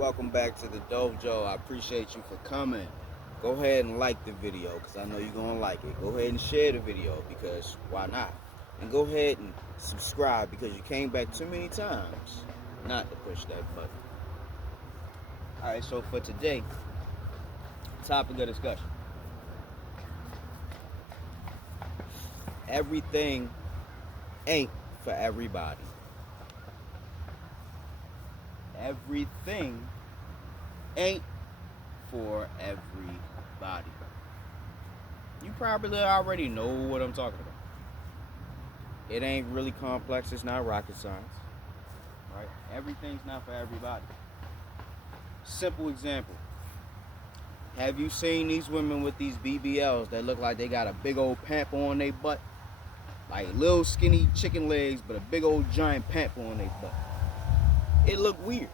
Welcome back to the dojo. I appreciate you for coming. Go ahead and like the video because I know you're going to like it. Go ahead and share the video because why not? And go ahead and subscribe because you came back too many times not to push that button. Alright, so for today, topic of discussion. Everything ain't for everybody. Everything ain't for everybody. You probably already know what I'm talking about. It ain't really complex. It's not rocket science. Right? Everything's not for everybody. Simple example. Have you seen these women with these BBLs that look like they got a big old pamper on their butt? Like little skinny chicken legs, but a big old giant pamper on their butt. It look weird.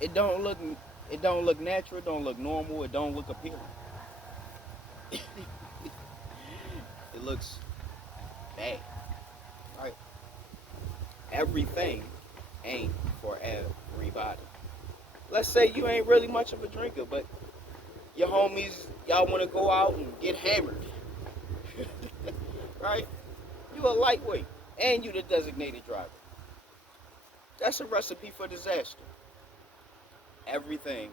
It don't look natural, it don't look normal, it don't look appealing. It looks bad. Right? Everything ain't for everybody. Let's say you ain't really much of a drinker, but your homies, y'all want to go out and get hammered. Right? You a lightweight and you the designated driver. That's a recipe for disaster. Everything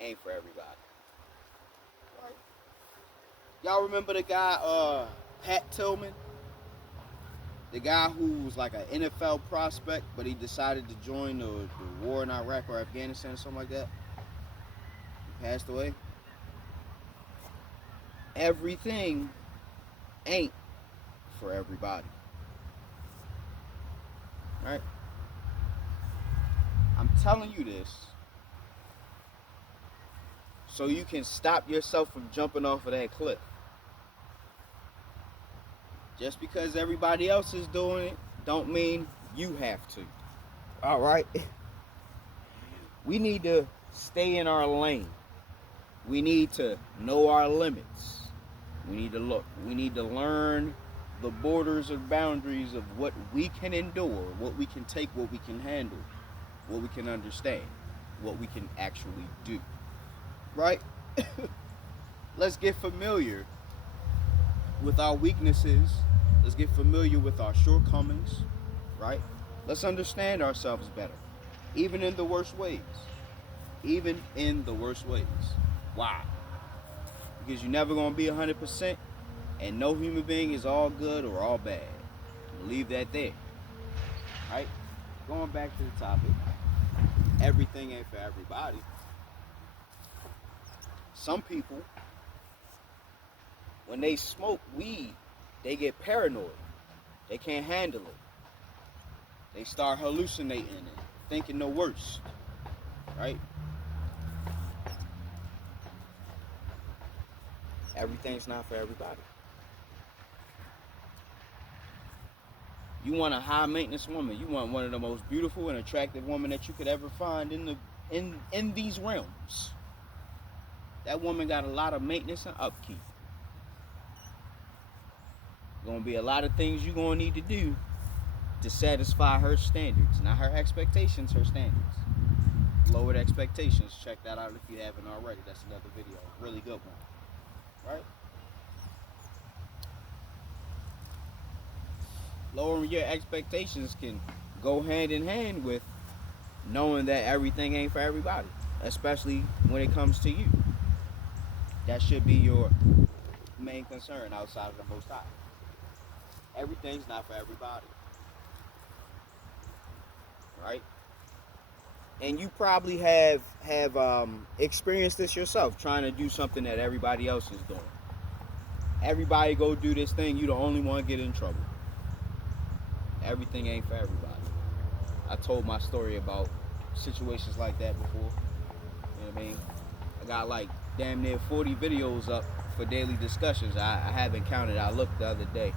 ain't for everybody. Right? Y'all remember the guy, Pat Tillman? The guy who was like an NFL prospect, but he decided to join the war in Iraq or Afghanistan or something like that. He passed away. Everything ain't for everybody. Right? I'm telling you this so you can stop yourself from jumping off of that cliff. Just because everybody else is doing it don't mean you have to. All right? We need to stay in our lane. We need to know our limits. We need to look. We need to learn the borders and boundaries of what we can endure, what we can take, what we can handle, what we can understand, what we can actually do. Right? Let's get familiar with our weaknesses. Let's get familiar with our shortcomings. Right? Let's understand ourselves better. Even in the worst ways. Even in the worst ways. Why? Because you're never going to be 100%, and no human being is all good or all bad. We'll leave that there. Right? Going back to the topic, everything ain't for everybody. Some people, when they smoke weed, they get paranoid. They can't handle it. They start hallucinating and thinking the worst. Right? Everything's not for everybody. You want a high maintenance woman. You want one of the most beautiful and attractive women that you could ever find in these realms. That woman got a lot of maintenance and upkeep. Gonna be a lot of things you're gonna need to do to satisfy her standards. Not her expectations, her standards. Lowered expectations. Check that out if you haven't already. That's another video. Really good one. Right? Lowering your expectations can go hand in hand with knowing that everything ain't for everybody, especially when it comes to you. That should be your main concern outside of the Most High. Everything's not for everybody. Right? And you probably have experienced this yourself, trying to do something that everybody else is doing. Everybody go do this thing, you the only one get in trouble. Everything ain't for everybody. I told my story about situations like that before. You know what I mean? I got like damn near 40 videos up for daily discussions. I haven't counted. I looked the other day.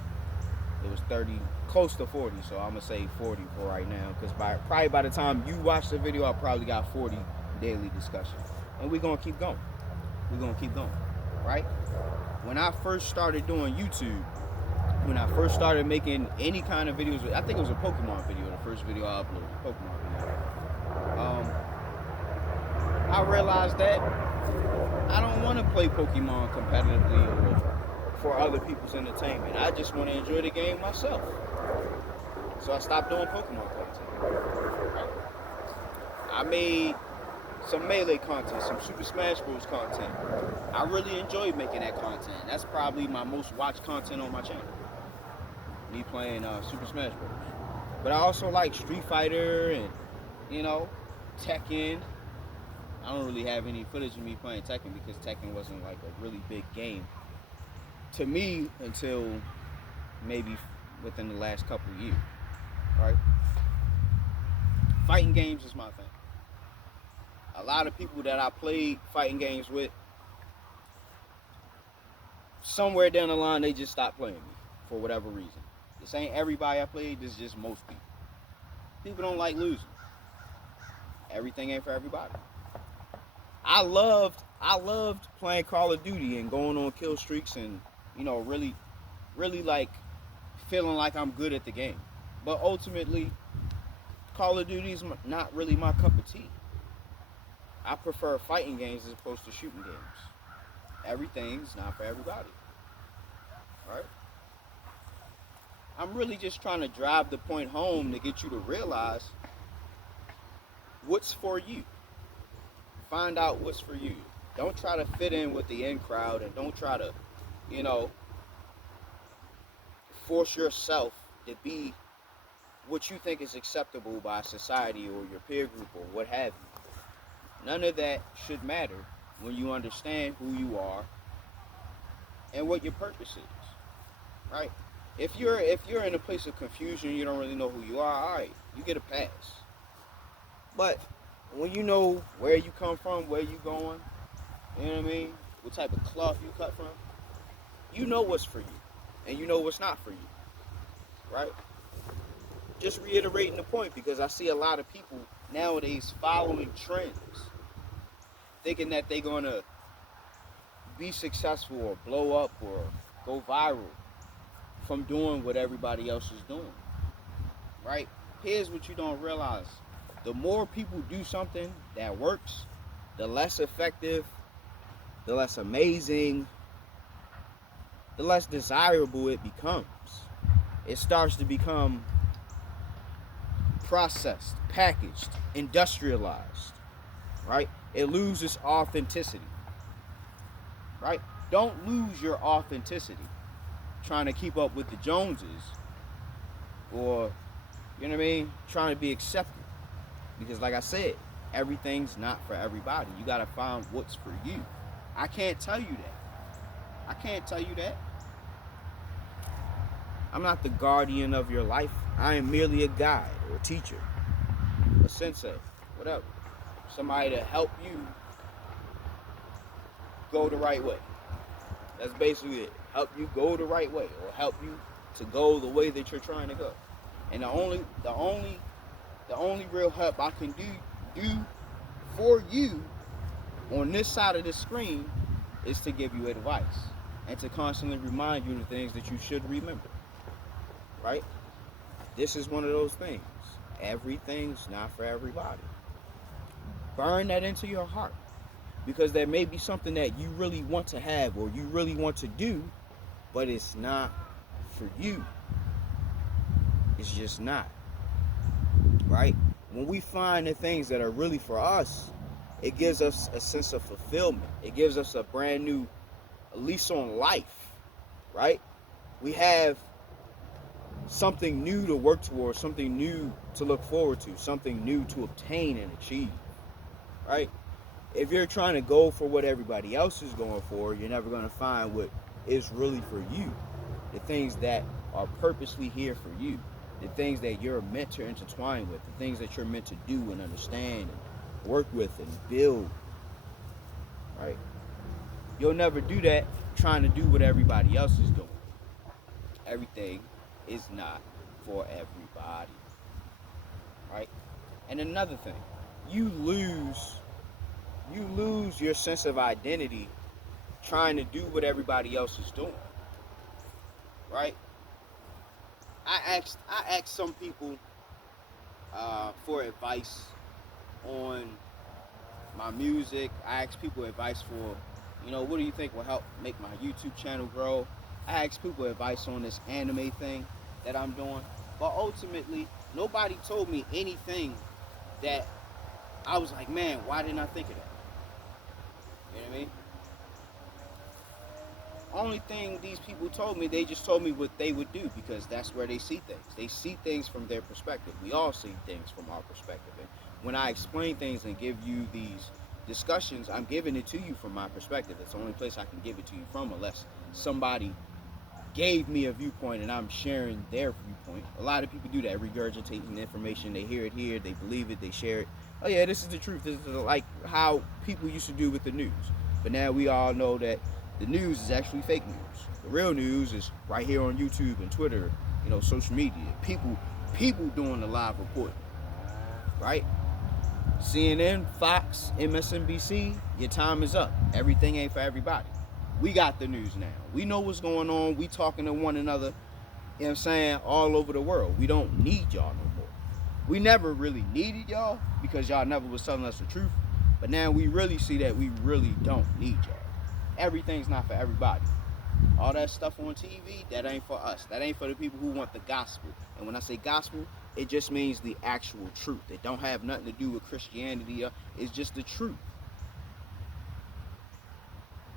It was 30, close to 40, so I'm going to say 40 for right now. Because probably by the time you watch the video, I probably got 40 daily discussions. And we're going to keep going. We're going to keep going. Right? When I first started doing YouTube, when I first started making any kind of videos, I think it was a Pokemon video, the first video I uploaded, Pokemon video. I realized that I don't want to play Pokemon competitively or for other people's entertainment. I just want to enjoy the game myself. So I stopped doing Pokemon content. Right? I made some Melee content, some Super Smash Bros. Content. I really enjoyed making that content. That's probably my most watched content on my channel. Me playing Super Smash Bros. But I also like Street Fighter and, you know, Tekken. I don't really have any footage of me playing Tekken because Tekken wasn't like a really big game to me until maybe within the last couple of years, right? Fighting games is my thing. A lot of people that I played fighting games with, somewhere down the line, they just stopped playing me for whatever reason. This ain't everybody I played, this is just most people. People don't like losing. Everything ain't for everybody. I loved playing Call of Duty and going on kill streaks and, really like feeling like I'm good at the game. But ultimately, Call of Duty is not really my cup of tea. I prefer fighting games as opposed to shooting games. Everything's not for everybody. Right? I'm really just trying to drive the point home to get you to realize what's for you. Find out what's for you. Don't try to fit in with the in crowd and don't try to, you know, force yourself to be what you think is acceptable by society or your peer group or what have you. None of that should matter when you understand who you are and what your purpose is. Right? If you're in a place of confusion, you don't really know who you are, all right, you get a pass. But when you know where you come from, where you going, you know what I mean? What type of cloth you cut from, you know what's for you. And you know what's not for you. Right? Just reiterating the point because I see a lot of people nowadays following trends, thinking that they're going to be successful or blow up or go viral from doing what everybody else is doing. Right? Here's what you don't realize. The more people do something that works, the less effective, the less amazing, the less desirable it becomes. It starts to become processed, packaged, industrialized, right? It loses authenticity, right? Don't lose your authenticity trying to keep up with the Joneses or, you know what I mean, trying to be accepted. Because like I said, everything's not for everybody. You got to find what's for you. I can't tell you that. I can't tell you that. I'm not the guardian of your life. I am merely a guide or a teacher, a sensei, whatever. Somebody to help you go the right way. That's basically it. Help you go the right way or help you to go the way that you're trying to go. And the only real help I can do for you on this side of the screen is to give you advice and to constantly remind you of the things that you should remember. Right? This is one of those things. Everything's not for everybody. Burn that into your heart. Because there may be something that you really want to have or you really want to do, but it's not for you. It's just not. Right? When we find the things that are really for us, it gives us a sense of fulfillment. It gives us a brand new lease on life. Right? We have something new to work towards, something new to look forward to, something new to obtain and achieve. Right? If you're trying to go for what everybody else is going for, you're never going to find what is really for you. The things that are purposely here for you. The things that you're meant to intertwine with. The things that you're meant to do and understand and work with and build. Right? You'll never do that trying to do what everybody else is doing. Everything is not for everybody. Right? And another thing, you lose your sense of identity trying to do what everybody else is doing. Right? I asked some people for advice on my music. I ask people advice for, what do you think will help make my YouTube channel grow? I ask people advice on this anime thing that I'm doing. But ultimately, nobody told me anything that I was like, man, why didn't I think of that? You know what I mean? Only thing these people told me, they just told me what they would do because that's where they see things. They see things from their perspective. We all see things from our perspective. And when I explain things and give you these discussions, I'm giving it to you from my perspective. It's the only place I can give it to you from, unless somebody gave me a viewpoint and I'm sharing their viewpoint. A lot of people do that, regurgitating information. They hear it here, they believe it, they share it. Oh yeah, this is the truth. This is like how people used to do with the news. But now we all know that the news is actually fake news. The real news is right here on YouTube and Twitter, social media. People doing the live reporting, right? CNN, Fox, MSNBC, your time is up. Everything ain't for everybody. We got the news now. We know what's going on. We talking to one another, all over the world. We don't need y'all no more. We never really needed y'all because y'all never was telling us the truth. But now we really see that we really don't need y'all. Everything's not for everybody. All that stuff on TV, that ain't for us. That ain't for the people who want the gospel. And when I say gospel, it just means the actual truth. It don't have nothing to do with Christianity. It's just the truth.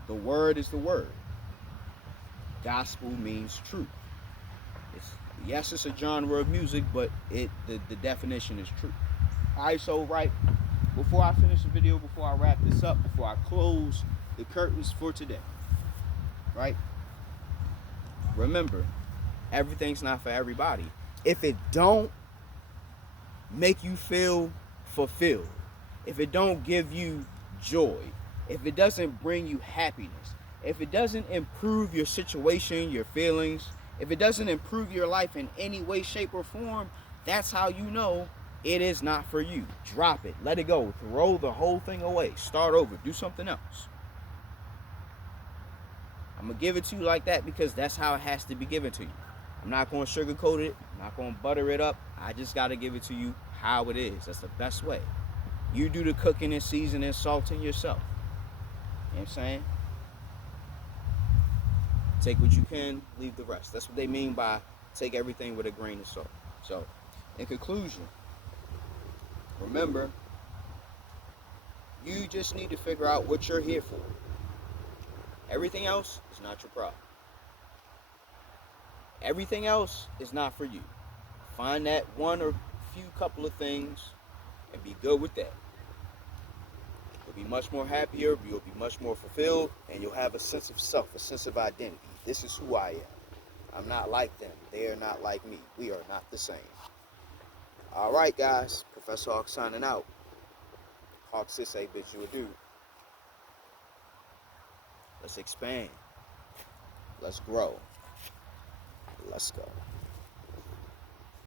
The word is the word. Gospel means truth. Yes, it's a genre of music, but the definition is truth. Alright, so before I finish the video, before I wrap this up, before I close the curtains for today, right? Remember, everything's not for everybody. If it don't make you feel fulfilled, if it don't give you joy, if it doesn't bring you happiness, if it doesn't improve your situation, your feelings, if it doesn't improve your life in any way, shape, or form, that's how you know it is not for you. Drop it. Let it go. Throw the whole thing away. Start over. Do something else. I'm going to give it to you like that because that's how it has to be given to you. I'm not going to sugarcoat it. I'm not going to butter it up. I just got to give it to you how it is. That's the best way. You do the cooking and seasoning and salting yourself. You know what I'm saying? Take what you can, leave the rest. That's what they mean by take everything with a grain of salt. So, in conclusion, remember, you just need to figure out what you're here for. Everything else is not your problem. Everything else is not for you. Find that one or few couple of things and be good with that. You'll be much more happier, you'll be much more fulfilled, and you'll have a sense of self, a sense of identity. This is who I am. I'm not like them. They are not like me. We are not the same. All right, guys. Professor Hawk signing out. Hawk Sisse bids you adieu. Let's expand. Let's grow. Let's go.